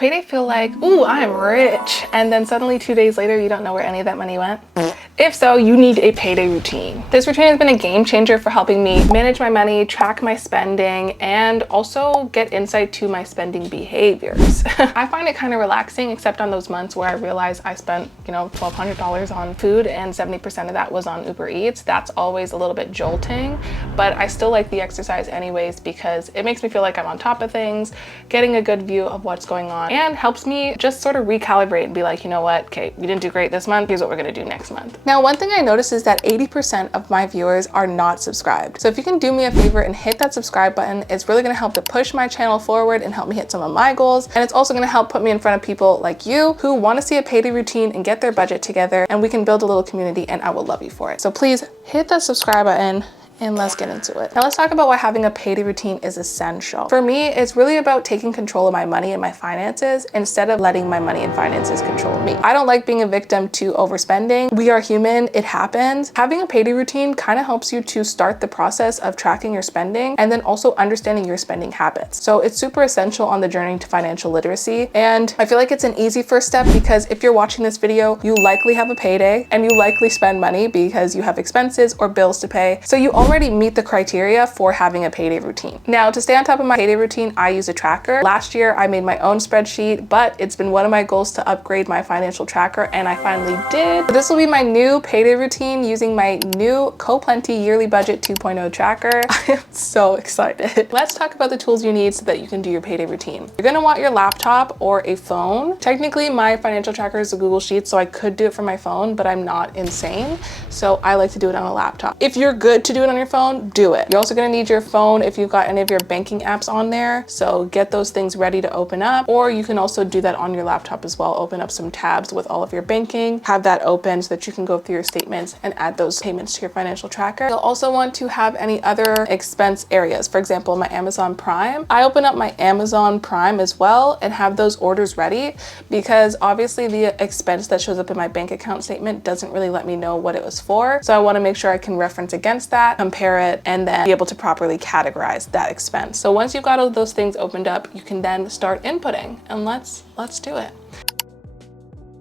payday feel like, ooh, I'm rich, and then suddenly 2 days later, you don't know where any of that money went? If so, you need a payday routine. This routine has been a game changer for helping me manage my money, track my spending, and also get insight to my spending behaviors. I find it kind of relaxing, except on those months where I realize I spent, $1,200 on food and 70% of that was on Uber Eats. That's always a little bit jolting, but I still like the exercise anyways because it makes me feel like I'm on top of things, getting a good view of what's going on, and helps me just sort of recalibrate and be like, you know what, okay, we didn't do great this month, here's what we're gonna do next month. Now, one thing I noticed is that 80% of my viewers are not subscribed. So if you can do me a favor and hit that subscribe button, it's really gonna help to push my channel forward and help me hit some of my goals. And it's also gonna help put me in front of people like you who wanna see a payday routine and get their budget together, and we can build a little community, and I will love you for it. So please hit that subscribe button and let's get into it. Now let's talk about why having a payday routine is essential. For me, it's really about taking control of my money and my finances instead of letting my money and finances control me. I don't like being a victim to overspending. We are human, it happens. Having a payday routine kind of helps you to start the process of tracking your spending and then also understanding your spending habits. So it's super essential on the journey to financial literacy. And I feel like it's an easy first step because if you're watching this video, you likely have a payday and you likely spend money because you have expenses or bills to pay. So you already meet the criteria for having a payday routine. Now, to stay on top of my payday routine, I use a tracker. Last year, I made my own spreadsheet, but it's been one of my goals to upgrade my financial tracker, and I finally did. This will be my new payday routine using my new KA8PNQ Yearly Budget 2.0 tracker. I am so excited. Let's talk about the tools you need so that you can do your payday routine. You're gonna want your laptop or a phone. Technically, my financial tracker is a Google Sheet, so I could do it from my phone, but I'm not insane. So I like to do it on a laptop. If you're good to do it on your phone, do it. You're also gonna need your phone if you've got any of your banking apps on there. So get those things ready to open up, or you can also do that on your laptop as well. Open up some tabs with all of your banking, have that open so that you can go through your statements and add those payments to your financial tracker. You'll also want to have any other expense areas. For example, my Amazon Prime. I open up my Amazon Prime as well and have those orders ready because obviously the expense that shows up in my bank account statement doesn't really let me know what it was for. So I wanna make sure I can reference against that, compare it, and then be able to properly categorize that expense. So once you've got all those things opened up, you can then start inputting, and let's do it.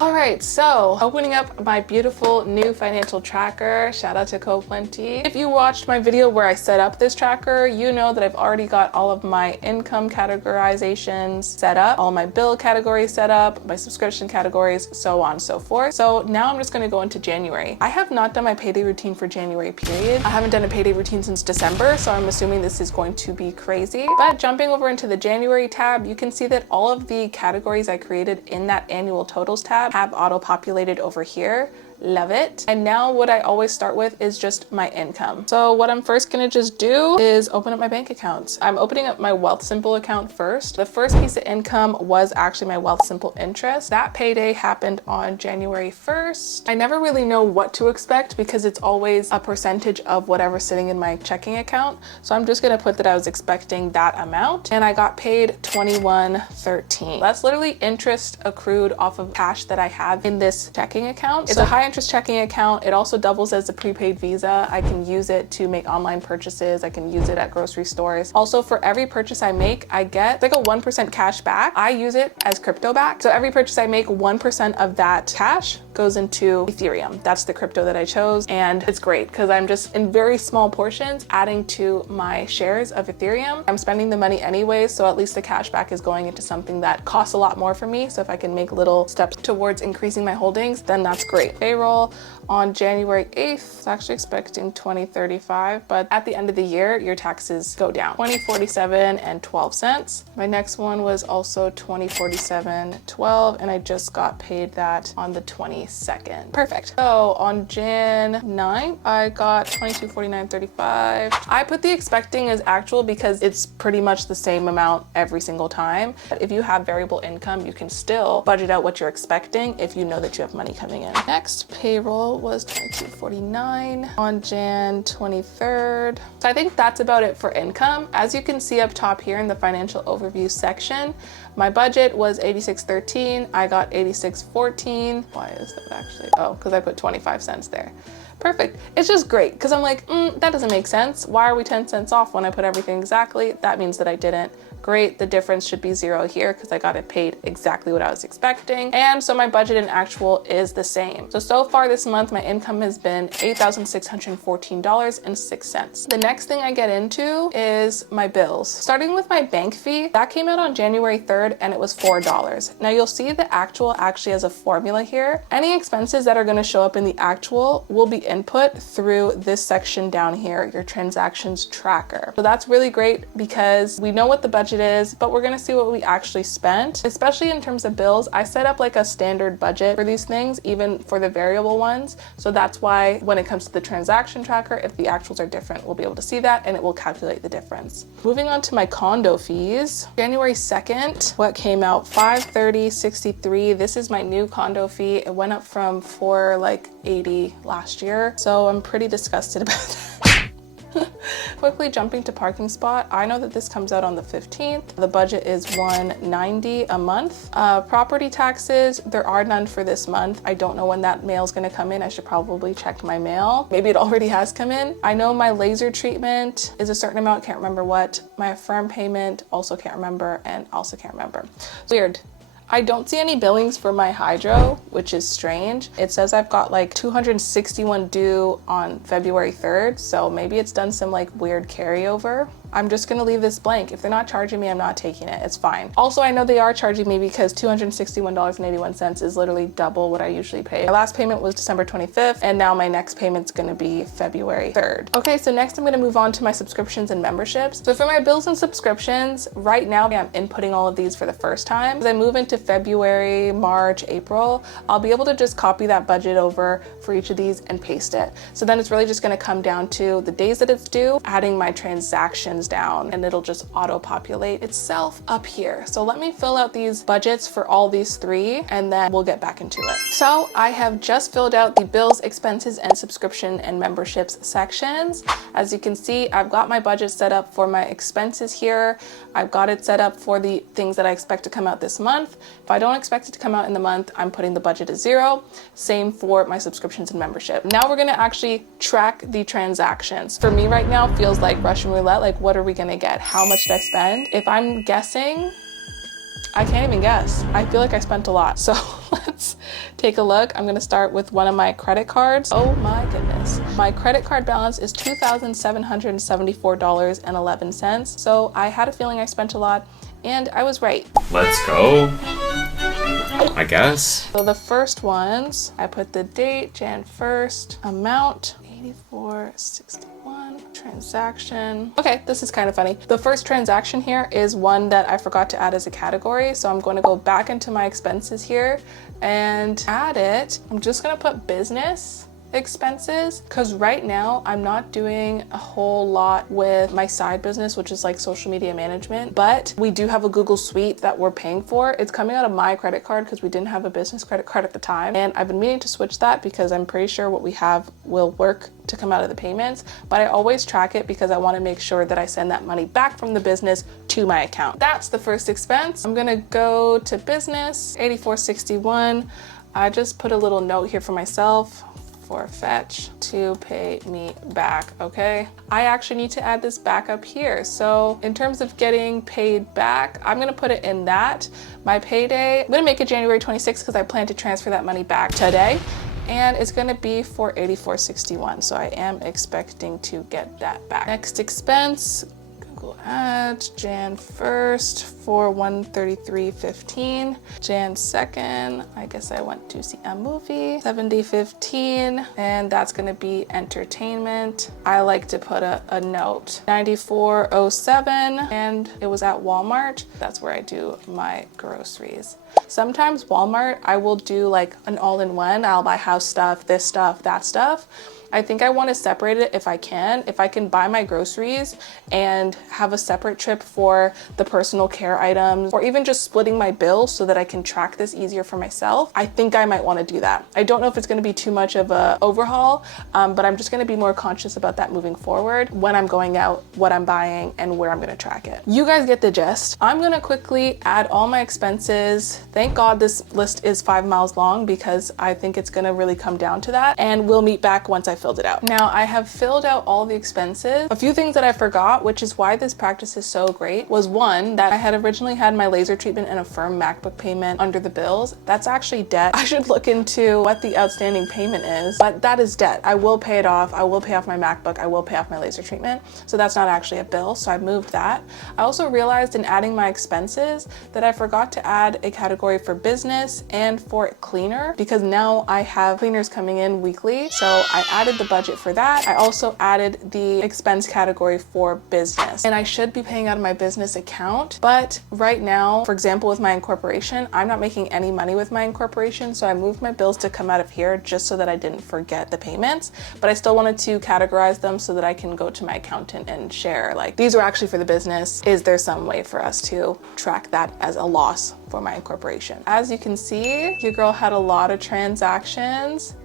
All right, so opening up my beautiful new financial tracker. Shout out to KA8PNQ. If you watched my video where I set up this tracker, you know that I've already got all of my income categorizations set up, all my bill categories set up, my subscription categories, so on and so forth. So now I'm just gonna go into January. I have not done my payday routine for January period. I haven't done a payday routine since December, so I'm assuming this is going to be crazy. But jumping over into the January tab, you can see that all of the categories I created in that annual totals tab have auto-populated over here. Love it. And now what I always start with is just my income. So what I'm first gonna just do is open up my bank accounts. I'm opening up my Wealthsimple account first. The first piece of income was actually my Wealthsimple interest. That payday happened on January 1st. I never really know what to expect because it's always a percentage of whatever's sitting in my checking account. So I'm just gonna put that I was expecting that amount, and I got paid $21.13. That's literally interest accrued off of cash that I have in this checking account. It's a high interest checking account. It also doubles as a prepaid Visa. I can use it to make online purchases. I can use it at grocery stores. Also, for every purchase I make, I get like a 1% cash back. I use it as crypto back. So every purchase I make, 1% of that cash goes into Ethereum. That's the crypto that I chose. And it's great because I'm just in very small portions adding to my shares of Ethereum. I'm spending the money anyway, so at least the cash back is going into something that costs a lot more for me. So if I can make little steps towards increasing my holdings, then that's great. Payroll on January 8th, it's actually expecting $20.35, but at the end of the year, your taxes go down. $20.47 and 12 cents. My next one was also $20.47.12, and I just got paid that on the 22nd. Perfect. So on Jan 9th, I got $22.49.35. I put the expecting as actual because it's pretty much the same amount every single time. But if you have variable income, you can still budget out what you're expecting if you know that you have money coming in. Next payroll was $22.49 on Jan 23rd. So I think that's about it for income. As you can see up top here in the financial overview section, my budget was $86.13. I got $86.14. Why is that actually? Oh, because I put 25 cents there. Perfect. It's just great because I'm like, that doesn't make sense. Why are we 10 cents off when I put everything exactly? That means that I didn't Great, the difference should be 0 here because I got it paid exactly what I was expecting. And so my budget and actual is the same. So far this month, my income has been $8,614.06. The next thing I get into is my bills. Starting with my bank fee, that came out on January 3rd and it was $4. Now you'll see the actual actually has a formula here. Any expenses that are going to show up in the actual will be input through this section down here, your transactions tracker. So that's really great because we know what the budget is, but we're going to see what we actually spent, especially in terms of bills. I set up like a standard budget for these things, even for the variable ones. So that's why when it comes to the transaction tracker, if the actuals are different, we'll be able to see that and it will calculate the difference. Moving on to my condo fees. January 2nd, what came out? $530.63. This is my new condo fee. It went up from $480 last year. So I'm pretty disgusted about that. Quickly jumping to parking spot. I know that this comes out on the 15th. The budget is $190 a month. Property taxes, there are none for this month. I don't know when that mail is going to come in. I should probably check my mail. Maybe it already has come in. I know my laser treatment is a certain amount. Can't remember what. My Affirm payment, also can't remember, and also can't remember. Weird. I don't see any billings for my hydro, which is strange. It says I've got like 261 due on February 3rd, so maybe it's done some like weird carryover. I'm just gonna leave this blank. If they're not charging me, I'm not taking it. It's fine. Also, I know they are charging me because $261.81 is literally double what I usually pay. My last payment was December 25th, and now my next payment's gonna be February 3rd. Okay, so next I'm gonna move on to my subscriptions and memberships. So for my bills and subscriptions, right now I'm inputting all of these for the first time. As I move into February, March, April, I'll be able to just copy that budget over for each of these and paste it. So then it's really just gonna come down to the days that it's due, adding my transactions down, and it'll just auto-populate itself up here. So let me fill out these budgets for all these three and then we'll get back into it. So I have just filled out the bills, expenses, and subscription and memberships sections. As you can see, I've got my budget set up for my expenses here. I've got it set up for the things that I expect to come out this month. If I don't expect it to come out in the month, I'm putting the budget as 0. Same for my subscriptions and membership. Now we're gonna actually track the transactions. For me right now, feels like Russian roulette. Like, what are we gonna get? How much did I spend? If I'm guessing, I can't even guess. I feel like I spent a lot. So let's take a look. I'm gonna start with one of my credit cards. Oh my goodness. My credit card balance is $2,774.11. So I had a feeling I spent a lot and I was right. Let's go, I guess. So the first ones, I put the date, Jan 1st, amount, $84.61, transaction. Okay, this is kind of funny. The first transaction here is one that I forgot to add as a category. So I'm going to go back into my expenses here and add it. I'm just going to put business expenses because right now I'm not doing a whole lot with my side business, which is like social media management, but we do have a Google Suite that we're paying for. It's coming out of my credit card because we didn't have a business credit card at the time, and I've been meaning to switch that because I'm pretty sure what we have will work to come out of the payments, but I always track it because I want to make sure that I send that money back from the business to my account. That's the first expense. I'm gonna go to business, $84.61. I just put a little note here for myself. For fetch to pay me back, okay? I actually need to add this back up here. So in terms of getting paid back, I'm gonna put it in that. My payday, I'm gonna make it January 26th because I plan to transfer that money back today. And it's gonna be for $84.61. So I am expecting to get that back. Next expense, Google Ads, Jan 1st for $133.15. Jan 2nd, I guess I went to see a movie, $70.15, and that's gonna be entertainment. I like to put a note, $94.07, and it was at Walmart. That's where I do my groceries. Sometimes Walmart, I will do like an all-in-one. I'll buy house stuff, this stuff, that stuff. I think I want to separate it if I can. If I can buy my groceries and have a separate trip for the personal care items, or even just splitting my bills so that I can track this easier for myself, I think I might want to do that. I don't know if it's going to be too much of a overhaul, but I'm just going to be more conscious about that moving forward when I'm going out, what I'm buying, and where I'm going to track it. You guys get the gist. I'm going to quickly add all my expenses. Thank God this list is 5 miles long because I think it's going to really come down to that. And we'll meet back once I filled it out. Now I have filled out all the expenses. A few things that I forgot, which is why this practice is so great, was one, that I had originally had my laser treatment and a firm MacBook payment under the bills. That's actually debt. I should look into what the outstanding payment is, but that is debt. I will pay it off. I will pay off my MacBook. I will pay off my laser treatment. So that's not actually a bill. So I moved that. I also realized in adding my expenses that I forgot to add a category for business and for cleaner, because now I have cleaners coming in weekly. So I added the budget for that. I also added the expense category for business, and I should be paying out of my business account. But right now, for example, with my incorporation, I'm not making any money with my incorporation. So I moved my bills to come out of here just so that I didn't forget the payments, but I still wanted to categorize them so that I can go to my accountant and share, like, these were actually for the business. Is there some way for us to track that as a loss for my incorporation? As you can see, your girl had a lot of transactions.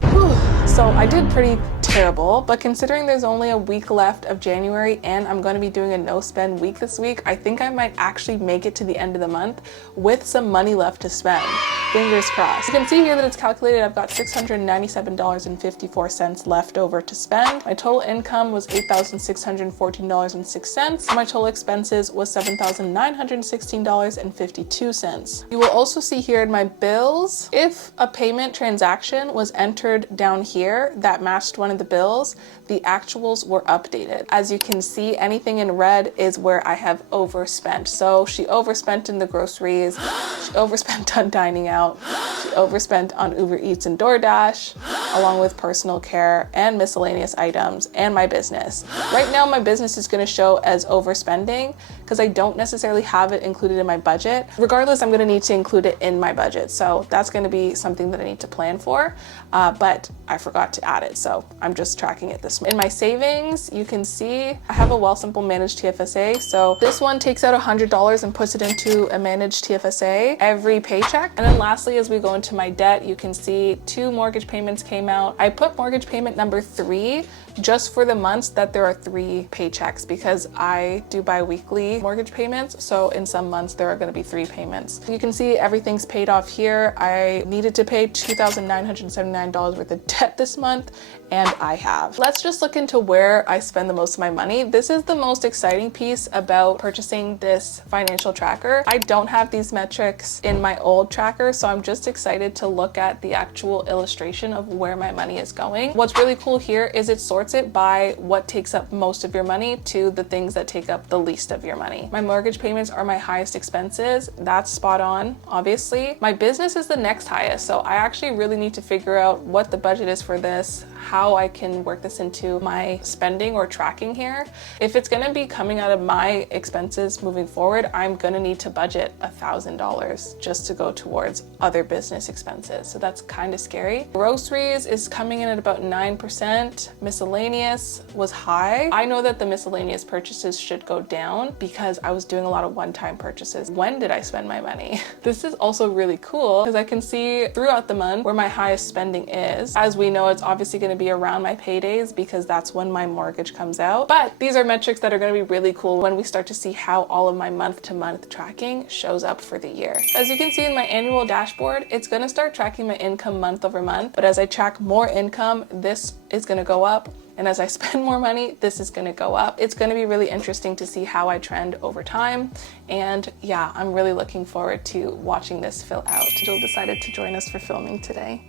Whew. So I did pretty terrible, but considering there's only a week left of January and I'm going to be doing a no spend week this week, I think I might actually make it to the end of the month with some money left to spend. Fingers crossed. You can see here that it's calculated. I've got $697.54 left over to spend. My total income was $8,614.06. My total expenses was $7,916.52. You will also see here in my bills, if a payment transaction was entered down here that matched one of the bills, the actuals were updated. As you can see, anything in red is where I have overspent. So she overspent in the groceries, she overspent on dining out, she overspent on Uber Eats and DoorDash, along with personal care and miscellaneous items and my business. Right now, my business is gonna show as overspending because I don't necessarily have it included in my budget. Regardless, I'm gonna need to include it in my budget. So that's gonna be something that I need to plan for, but I forgot to add it. So I'm just tracking it this way. In my savings, you can see I have a Wealthsimple managed TFSA. So this one takes out $100 and puts it into a managed TFSA every paycheck. And then lastly, as we go into my debt, you can see 2 mortgage payments came out. I put mortgage payment number 3 just for the months that there are 3 paychecks, because I do bi-weekly mortgage payments. So in some months there are going to be 3 payments. You can see everything's paid off here. I needed to pay $2,979 worth of debt this month, and I have. Let's just look into where I spend the most of my money. This is the most exciting piece about purchasing this financial tracker. I don't have these metrics in my old tracker, so I'm just excited to look at the actual illustration of where my money is going. What's really cool here is it sorts it by what takes up most of your money to the things that take up the least of your money. My mortgage payments are my highest expenses. That's spot on, obviously. My business is the next highest, so I actually really need to figure out what the budget is for this, how I can work this into my spending or tracking here. If it's gonna be coming out of my expenses moving forward, I'm gonna need to budget $1,000 just to go towards other business expenses. So that's kind of scary. Groceries is coming in at about 9%. Miscellaneous was high. I know that the miscellaneous purchases should go down because I was doing a lot of one-time purchases. When did I spend my money? This is also really cool because I can see throughout the month where my highest spending is. As we know, it's obviously going to be around my paydays because that's when my mortgage comes out. But these are metrics that are going to be really cool when we start to see how all of my month-to-month tracking shows up for the year. As you can see in my annual dashboard, it's going to start tracking my income month over month. But as I track more income, this is going to go up. And as I spend more money, this is gonna go up. It's gonna be really interesting to see how I trend over time. And yeah, I'm really looking forward to watching this fill out. Jill decided to join us for filming today.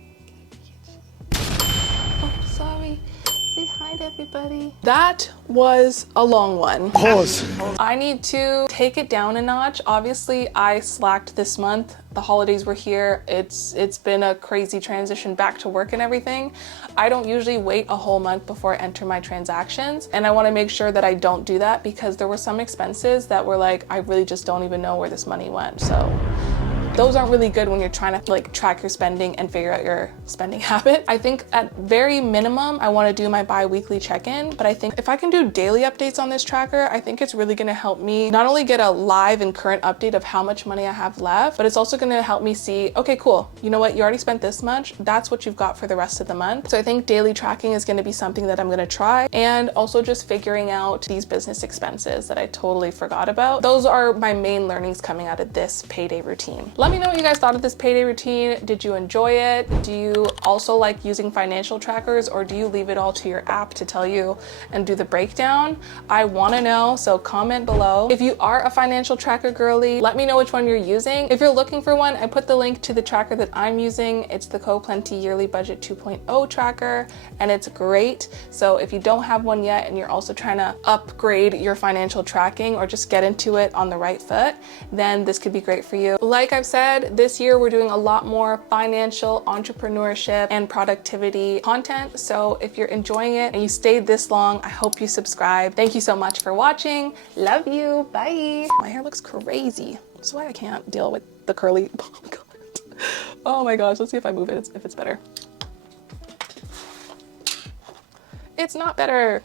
Oh, sorry. Say hi to everybody. That was a long one. Pause. I need to take it down a notch. Obviously, I slacked this month. The holidays were here. It's been a crazy transition back to work and everything. I don't usually wait a whole month before I enter my transactions, and I want to make sure that I don't do that because there were some expenses that were like, I really just don't even know where this money went. So those aren't really good when you're trying to like track your spending and figure out your spending habit. I think at very minimum, I want to do my bi-weekly check-in, but I think if I can do daily updates on this tracker, I think it's really going to help me not only get a live and current update of how much money I have left, but it's also going to help me see, okay, cool. You know what? You already spent this much. That's what you've got for the rest of the month. So I think daily tracking is going to be something that I'm going to try, and also just figuring out these business expenses that I totally forgot about. Those are my main learnings coming out of this payday routine. Let me know what you guys thought of this payday routine. Did you enjoy it? Do you also like using financial trackers, or do you leave it all to your app to tell you and do the breakdown? I want to know, so comment below. If you are a financial tracker girly, let me know which one you're using. If you're looking for one, I put the link to the tracker that I'm using. It's the Co-Plenty Yearly Budget 2.0 tracker, and it's great. So if you don't have one yet and you're also trying to upgrade your financial tracking or just get into it on the right foot, then this could be great for you. Like I've said, this year we're doing a lot more financial entrepreneurship and productivity content. So if you're enjoying it and you stayed this long, I hope you subscribe. Thank you so much for watching. Love you. Bye. My hair looks crazy. That's why I can't deal with the curly. Oh my God. Oh my gosh. Let's see if I move it, if it's better. It's not better.